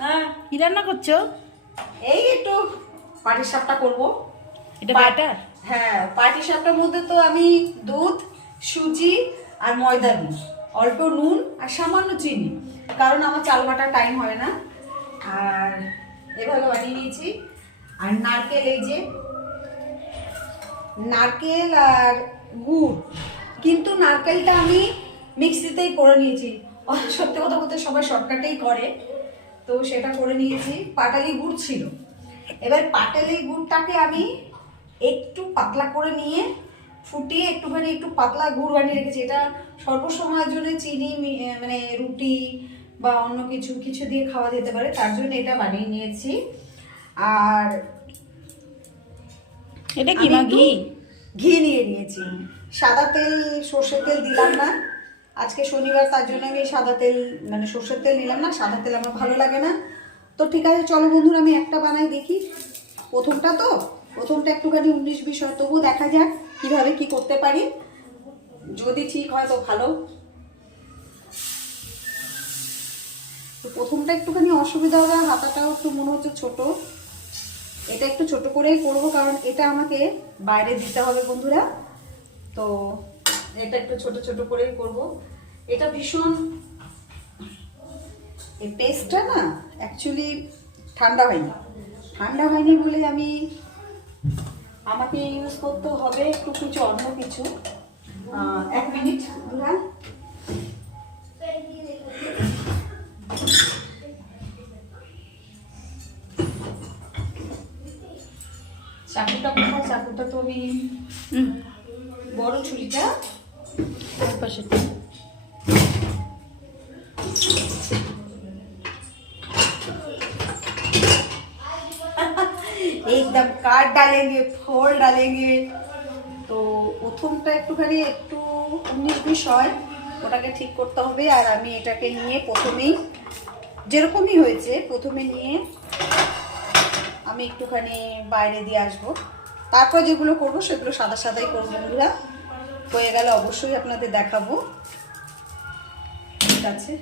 হ্যাঁ, কি রান্না করছো? এই একটু পাটিসাপটা করব। এটা ব্যাটার? হ্যাঁ, পাটিসাপটার মধ্যে তো আমি দুধ, সুজি আর ময়দা দিই, অল্প নুন আর সামান্য চিনি, কারণ আমার চাল বাটার টাইম হয় না। আর এভাবে বানিয়ে নিয়েছি। আর নারকেল, এই যে নারকেল আর গুড়, কিন্তু নারকেলটা আমি মিক্সিতেই করে নিয়েছি। সত্যি কথা বলতে সবাই শর্টকাটেই করে, তো সেটা করে নিয়েছি। পাটালি গুড় ছিল, এবার পাটালি গুড়টাকে আমি একটু পাতলা করে নিয়ে ফুটিয়ে একটুখানি একটু পাতলা গুড় বানিয়ে রেখেছি। এটা স্বল্প সময়ের জন্য চিনি মানে রুটি বা অন্য কিছু কিছু দিয়ে খাওয়া যেতে পারে, তার জন্য এটা বানিয়ে নিয়েছি। আর এটা কি মা? ঘি? ঘি নিয়ে নিয়েছি। সাদা তেল সর্ষের তেল দিলাম না, আজকে শনিবার, তার জন্য আমি সাদা তেল মানে সর্ষের তেল নিলাম না। সাদা তেল আমার ভালো লাগে না। তো ঠিক আছে, চলো বন্ধুরা, আমি একটা বানাই দেখি। প্রথমটা একটুখানি 19-20 হয়, তবুও দেখা যাক কিভাবে কি করতে পারি। যদি ঠিক হয় তো ভালো। তো প্রথমটা একটুখানি অসুবিধা হবে, হাতাটাও একটু মনে হচ্ছে ছোট। এটা একটু ছোট করেই করবো, কারণ এটা আমাকে বাইরে দিতে হবে বন্ধুরা। তো এটা একটু ছোট ছোট করেই করব। এটা ভীষণ, এই পেস্টটা না অ্যাকচুয়ালি ঠান্ডা হয়নি বলে আমাকে ইউজ করতে হবে একটু কিছু অন্য কিছু। 1 মিনিট বন্ধুরা। চাকুটা কোথায়? চাকুটা তো আমি বড় ছুরিটা পাশে। एकदम काट डालेंगे, फोड़ डालेंगे। তো প্রথমটা একটু 19-20 হয়, ওটাকে ঠিক করতে হবে। আর আমি এটাকে নিয়ে প্রথমেই যেরকমই হয়েছে, প্রথমে নিয়ে আমি একটুখানি বাইরে দিয়ে আসবো। তারপর যেগুলো করব সেগুলো সাদা সাদাই করবো বন্ধুরা। হয়ে গেলে অবশ্যই আপনাদের দেখাবো। ঠিক আছে।